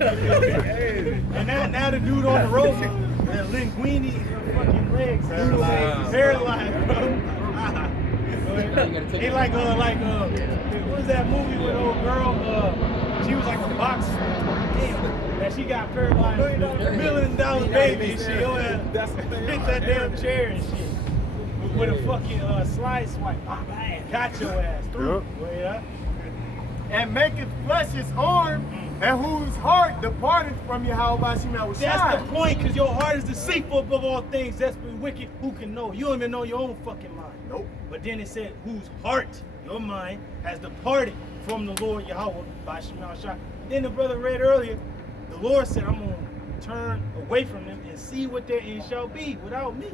And now the dude on the road, the linguini, fucking legs, paralyzed, bro. He like what was that movie with old girl? She was like a boxer. Damn, that she got paralyzed. $1 million baby and shit. Hit that damn chair and shit. With a fucking slide swipe. Got your ass through. Yeah. And maketh flesh his arm, and whose heart departed from you, how about you now? That's the point, because your heart is deceitful above all things, desperately wicked. Who can know? You don't even know your own fucking mind. Nope. But then it said, whose heart, your mind, has departed from the Lord Yahweh by Shemal Shah. Then the brother read earlier, the Lord said, I'm going to turn away from them and see what their end shall be without me.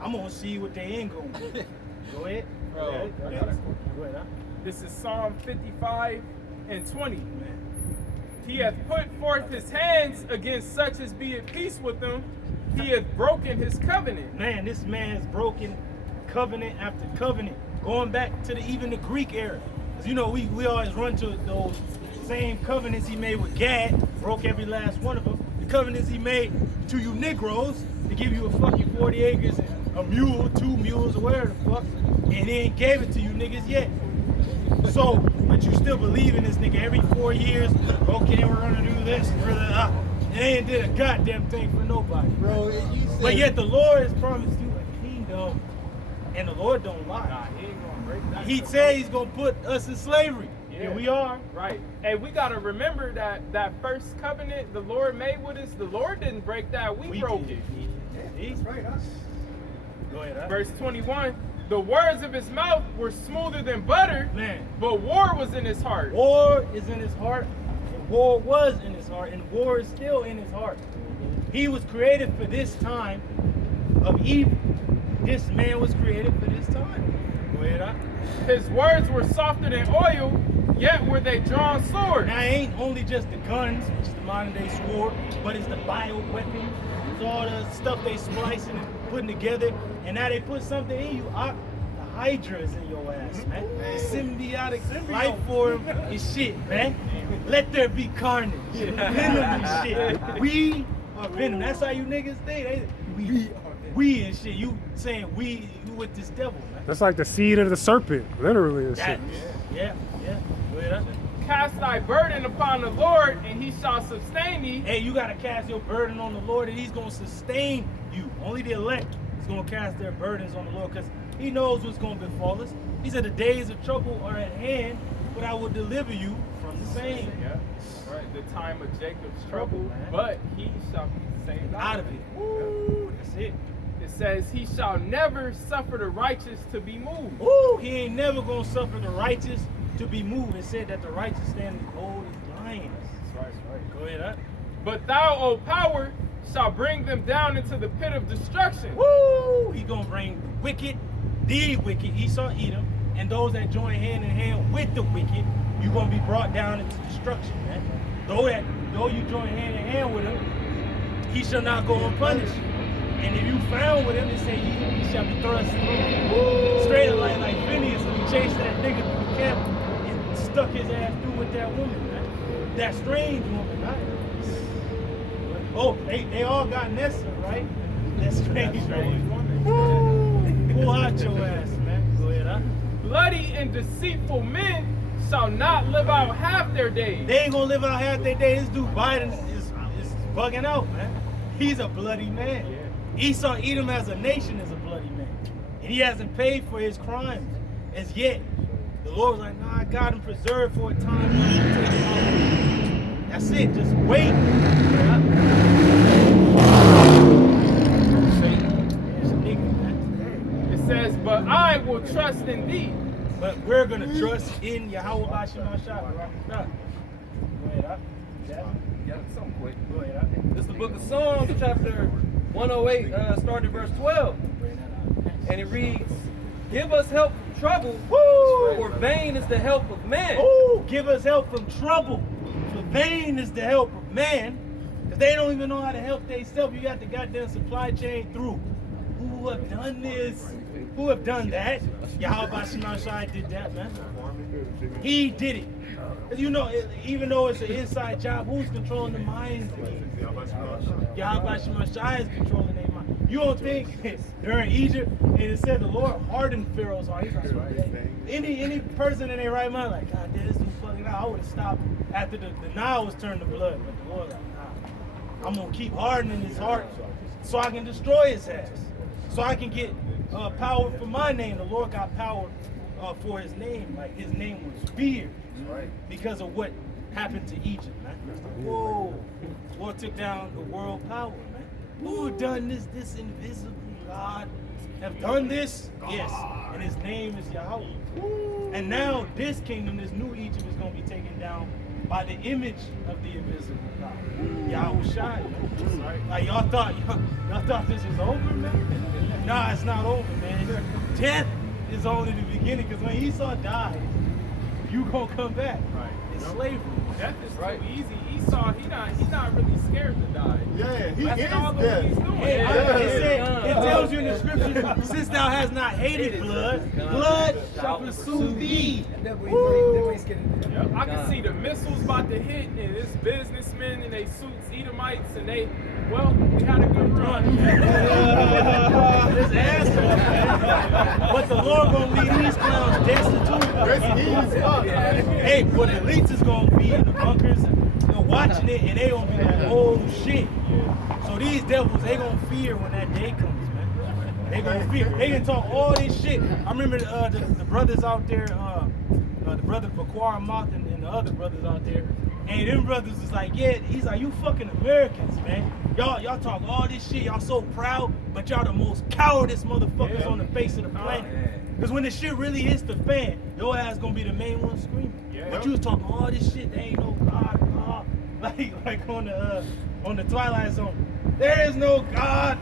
I'm going to see what their end going to be. Go ahead. Bro, Go ahead. This is Psalm 55:20. He hath put forth his hands against such as be at peace with them. He hath broken his covenant. Man, this man has broken covenant after covenant, going back to even the Greek era. Because you know, we always run to those same covenants he made with Gad, broke every last one of them. The covenants he made to you Negroes to give you a fucking 40 acres and a mule, 2 mules, or whatever the fuck, and he ain't gave it to you niggas yet. So, but you still believe in this nigga every 4 years, okay, we're gonna do this, they ain't did a goddamn thing for nobody. Bro, you said, but yet the Lord has promised you a kingdom, and the Lord don't lie. Nah, he ain't gonna break that. He said he's gonna put us in slavery. Yeah, and we are. Right. And we gotta remember that first covenant the Lord made with us, the Lord didn't break that, we broke it. He's right, huh? Go ahead, huh? Verse 21. The words of his mouth were smoother than butter, man, but war was in his heart. War is in his heart, and war was in his heart, and war is still in his heart. He was created for this time of evil. This man was created for this time. Go ahead, huh? His words were softer than oil, yet were they drawn swords. Now, it ain't only just the guns, which is the modern day sword, but it's the bioweapon. It's all the stuff they splicing and putting together, and now they put something in you. The Hydra is in your ass, man. The symbiotic life form is shit, man. Let there be carnage. Venom and shit. We are venom. That's how you niggas think. We and shit. You saying you with this devil, man. That's like the seed of the serpent, literally. And shit. Yeah. Well, cast thy burden upon the Lord, and he shall sustain thee. Hey, you gotta cast your burden on the Lord, and he's gonna sustain you. Only the elect is gonna cast their burdens on the Lord, because he knows what's gonna befall us. He said the days of trouble are at hand, but I will deliver you from the same. Yeah. Right. The time of Jacob's trouble, but he shall be saved out of it. Woo, that's it. It says he shall never suffer the righteous to be moved. Ooh, he ain't never gonna suffer the righteous to be moved. It said that the righteous stand as bold as lions. That's right. Go ahead, huh? But thou, O power, shall bring them down into the pit of destruction. Woo! He gonna bring the wicked, Esau, Edom, and those that join hand in hand with the wicked, you gonna be brought down into destruction, man. Though you join hand in hand with him, he shall not go unpunished. And if you found with him, it say he shall be thrust through. Straight like Phineas when he chased that nigga through the camp and stuck his ass through with that woman, man. That strange woman, right? Oh, they all got Nessa, right? That strange woman. Pull out your ass, man. Go ahead, huh? Bloody and deceitful men shall not live out half their days. They ain't gonna live out half their days. This dude Biden is bugging out, man. He's a bloody man. Yeah. Esau, Edom as a nation is a bloody man. And he hasn't paid for his crimes as yet. The Lord was like, nah, I got him preserved for a time when I take him out. That's it, just wait. It says, but I will trust in thee. But we're going to trust in Yahweh Bashim Shah. Go ahead, yeah, something quick. Go ahead. This is the book of Psalms, chapter 108, starting at verse 12. And it reads, give us help from trouble, for vain is the help of man. Oh, give us help from trouble, for vain is the help of man. Because they don't even know how to help themselves. You got the goddamn supply chain through. Who have done this? Who have done that? Yahweh Shai did that, man. He did it. You know, even though it's an inside job, who's controlling the minds? Yahweh Shemashai is controlling their mind. You don't think during Egypt, and it said the Lord hardened Pharaoh's heart. He's like, any person in their right mind, like, God, this is fucking out. I would have stopped after the Nile was turned to blood. But the Lord, like, nah, I'm going to keep hardening his heart so I can destroy his ass. So I can get power for my name. The Lord got power for his name. Like, his name was feared because of what happened to Egypt, man. Whoa. Lord took down the world power, man. Who done this? This invisible God have done this? Yes. And his name is Yahweh. And now this kingdom, this new Egypt, is going to be taken down by the image of the invisible God. Yahweh Shai. Like y'all thought this was over, man? Nah, it's not over, man. Death is only the beginning, because when Esau died, you gonna come back. Right. It's slavery. Death is too easy. Esau, he's not really scared to die. Yeah, he That's is all dead. he's doing. It tells you in the scripture, since thou hast not hated blood, blood shall pursue thee. Yep. I can see the missiles about to hit, and it's businessmen in their suits, Edomites, and we had a good run. This asshole, man. But the Lord gonna leave these clowns destitute. Hey, but the elites is gonna be in the bunkers, they're watching it, and they gonna be like, oh shit. So these devils, they gonna fear when that day comes, man. They gonna fear. They can talk all this shit. I remember the brothers out there, the brother Bakwar Moth and the other brothers out there. And them brothers was like, yeah, he's like, you fucking Americans, man. Y'all talk all this shit, y'all so proud, but y'all the most cowardice motherfuckers on the face of the planet. Because when the shit really hits the fan, your ass gonna be the main one screaming. But you was talking all this shit, there ain't no God, like on the Twilight Zone. There is no God.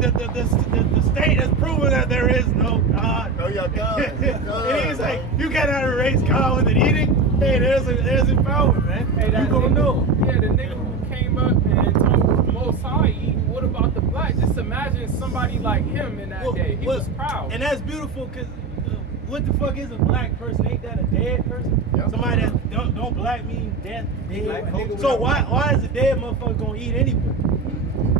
The state has proven that there is no God. Oh, yeah, God. And he's like, you cannot erase God with an edict. Hey, there's a power, man. Hey, you gonna know. Yeah, the nigga who came up and told the Most High, what about the black? Just imagine somebody like him in that day. He was proud. And that's beautiful, because what the fuck is a black person? Ain't that a dead person? Yep. Somebody that don't black mean death, dead. So why is a dead motherfucker gonna eat anyway?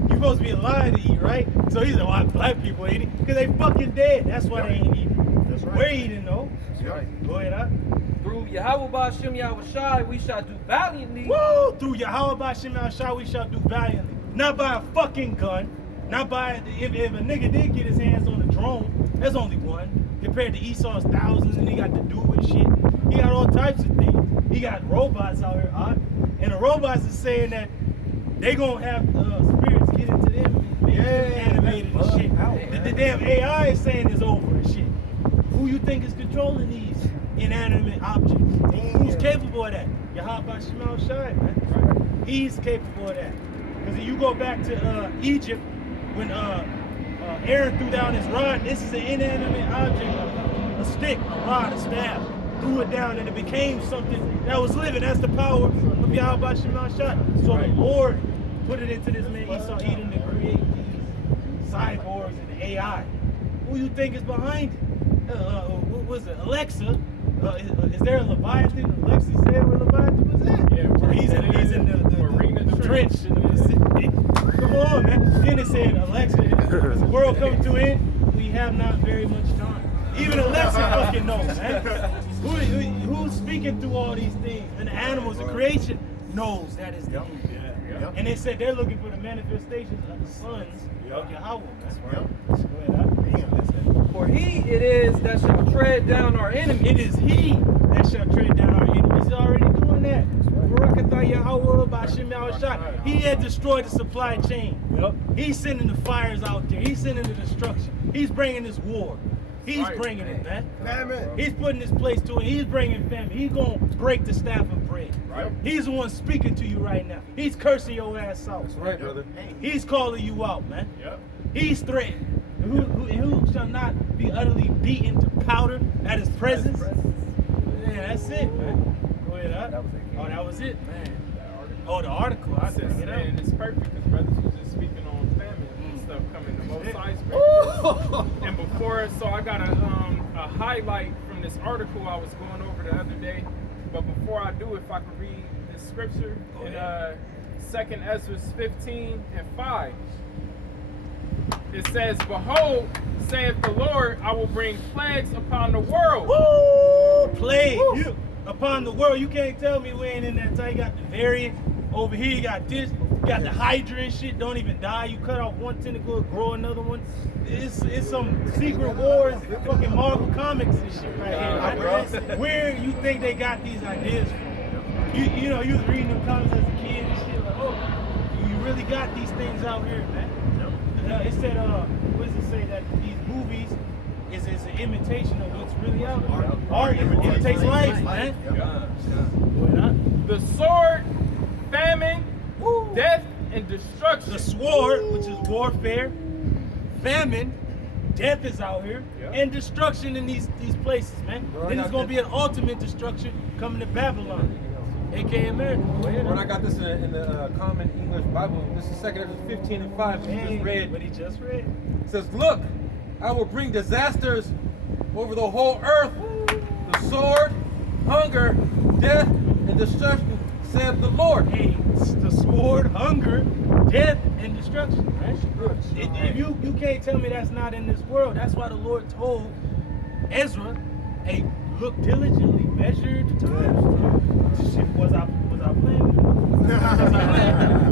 You supposed to be alive to eat, right? So he's like, why black people ain't eating? Because they fucking dead. That's why they ain't eating. That's right. We're eating though. That's right. Go ahead, huh? Through Yahweh Ba'Shem Yahweh Shai, we shall do valiantly. Woo! Through Yahweh Ba'Shem Yahweh Shai, we shall do valiantly. Not by a fucking gun. Not by, if a nigga did get his hands on a drone, there's only one. Compared to Esau's thousands, and he got to do with shit. He got all types of things. He got robots out here, and the robots is saying that they gonna have spirits get into them and make them animated and shit. The damn AI is saying it's over and shit. Who you think is controlling these inanimate objects? Who's capable of that? Yahweh Shemel Shai, man. He's capable of that. Because if you go back to Egypt, when Aaron threw down his rod, this is an inanimate object, a stick, a rod, a staff. Threw it down and it became something that was living. That's the power of Yahweh Shemel Shai. So the Lord put it into this man Esau Edom to create these cyborgs and AI. Who you think is behind it? What was it? Alexa. Is there a Leviathan? Alexa said where Leviathan was at. Yeah, he's in the trench in the Pacific. Come on, man. Then it said, Alexa, is the world coming to an end? We have not very much time. Even Alexa fucking knows, man. Who's speaking through all these things? And the animals, the creation knows that is the end. Yep. And they said they're looking for the manifestations of the sons of Yahweh. That's right. For he it is that shall tread down our enemies. It is he that shall tread down our enemies. He's already doing that. He had destroyed the supply chain. Yep. He's sending the fires out there. He's sending the destruction. He's bringing this war. He's bringing it, man. Famine. He's putting this place to it. He's bringing famine. He's going to break the staff of bread. Right. He's the one speaking to you right now. He's cursing your ass out. That's right, brother. He's calling you out, man. Yep. He's threatened. Who shall not be utterly beaten to powder at his presence? Yeah, that's it, man. Go ahead, huh? That was it, man. Oh, the article. I said, and it's perfect because brothers was just speaking on famine and stuff coming to most sides. And before, so I got a highlight from this article I was going over the other day. But before I do, if I could read this scripture in 2nd Ezra 15:5. It says, "Behold, saith the Lord, I will bring plagues upon the world." Woo! Plagues upon the world. You can't tell me we ain't in that tight. You got the variant over here. You got this. You got the Hydra and shit. Don't even die. You cut off one tentacle, grow another one. It's some Secret Wars, fucking Marvel comics and shit right here. Right? Where you think they got these ideas from? You know, you was reading them comics as a kid and shit. Like, oh, you really got these things out here, man. It said, what does it say, that these movies is an imitation of what's really out there. Art imitates life, man. The sword, famine, death, and destruction. The sword, which is warfare, famine, death is out here, and destruction in these places, man. Then it's gonna be an ultimate destruction coming to Babylon, aka America. When I got this in the Common English Bible, this is 2nd Ezra 15:5. What he just read. It says, "Look, I will bring disasters over the whole earth, the sword, hunger, death, and destruction, saith the Lord." Hey, it's the sword, hunger, death, and destruction, right? If you can't tell me that's not in this world, that's why the Lord told Ezra, hey, look diligently, measure the times. Shit, was I playing?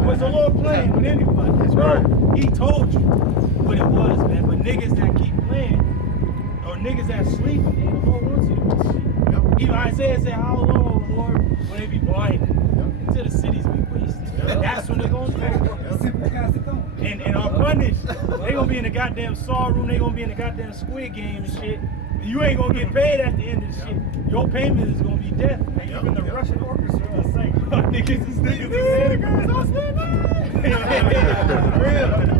Was the Lord playing with anybody? That's right. He told you what it was, man. But niggas that keep playing, or niggas that sleeping, they the Lord wants you to do shit. Yep. Even Isaiah said, how long, Lord, will they be blinded? Until the cities be wasted. That's when they're going to pay. And are punished. They gonna be in the goddamn saw room. They gonna be in the goddamn Squid Game and shit. You ain't gonna get paid at the end of the shit. Your payment is gonna be death. Even the Russian orchestra are saying, niggas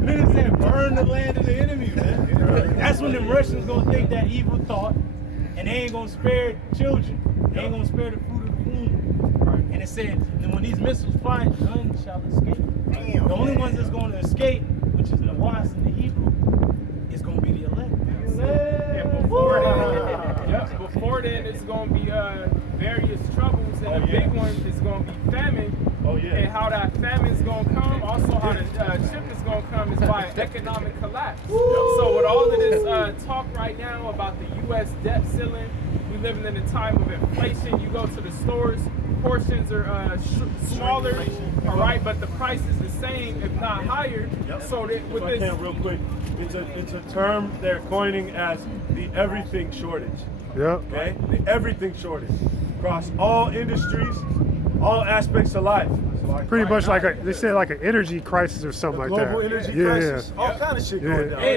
Niggas said, burn the land of the enemy, man. That's when the Russians gonna think that evil thought, and they ain't gonna spare children. They ain't gonna spare the fruit of the womb. And it said, and when these missiles fly, none shall escape. The only ones that's going to escape, which is Nawas in the Hebrew, is going to be the elect. And before then, it's going to be various troubles, and the big one is going to be famine. And how that famine is going to come, also how the ship is going to come, is by an economic collapse. So with all of this talk right now about the U.S. debt ceiling, we living in a time of inflation. You go to the stores, portions are smaller, all right, but the price is the same, if not higher. So that with this, real quick, it's a term they're coining as the everything shortage. Yep. Okay, the everything shortage across all industries, all aspects of life. Pretty much like they said like an energy crisis or something like that. Global energy crisis, all kind of shit going down. hey,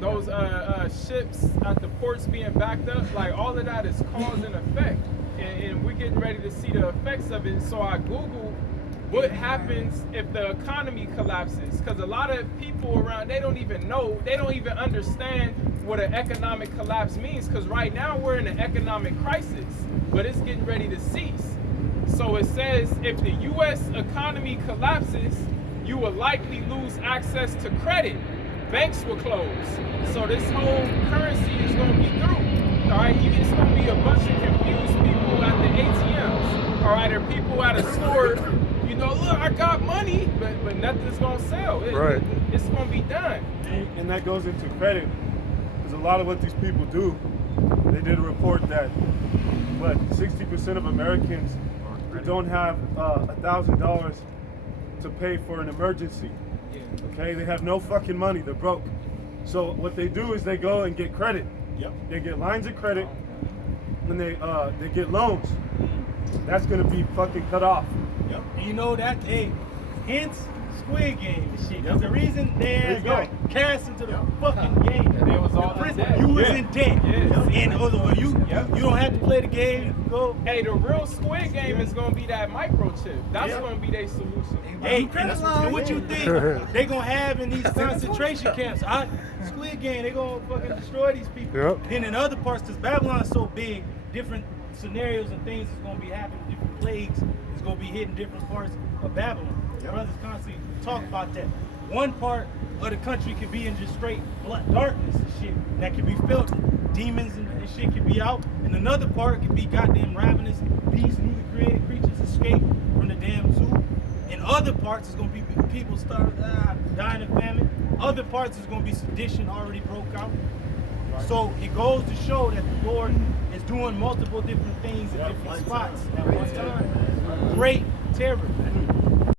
those ships at the ports being backed up, like all of that is cause and effect, and we're getting ready to see the effects of it. So I Googled what happens if the economy collapses, because a lot of people around, they don't even know, they don't even understand what an economic collapse means, because right now we're in an economic crisis, but it's getting ready to cease. So it says if the U.S. economy collapses, you will likely lose access to credit. Banks will close. So this whole currency is going to be through. All right, it's going to be a bunch of confused people at the ATMs. All right, or people at a store. You know, look, I got money, but nothing's going to sell. It's going to be done. And that goes into credit, because a lot of what these people do, they did a report that, 60% of Americans don't have $1,000 to pay for an emergency. Okay, they have no fucking money. They're broke. So what they do is they go and get credit. They get lines of credit, and they get loans. That's gonna be fucking cut off. And you know that, hence Squid Game and shit. Because the reason they got cast into the fucking game, They was all in debt. you was in debt. Yes. And you don't have to play the game. You can go. Hey, the real Squid Game is going to be that microchip. That's going to be their solution. Hey, and what you think they gonna have in these concentration camps? Squid Game, they gonna fucking destroy these people. Yep. Then in other parts, because Babylon's so big, different scenarios and things is gonna be happening, different plagues is gonna be hitting different parts of Babylon. Brothers constantly talk about that. One part of the country could be in just straight darkness and shit that can be felt demons and shit can be out. And another part could be goddamn ravenous beasts, newly created creatures escape from the damn zoo. In other parts, it's gonna be people start dying of famine. Other parts is gonna be sedition already broke out. So it goes to show that the Lord is doing multiple different things at different spots at one time. Great terror.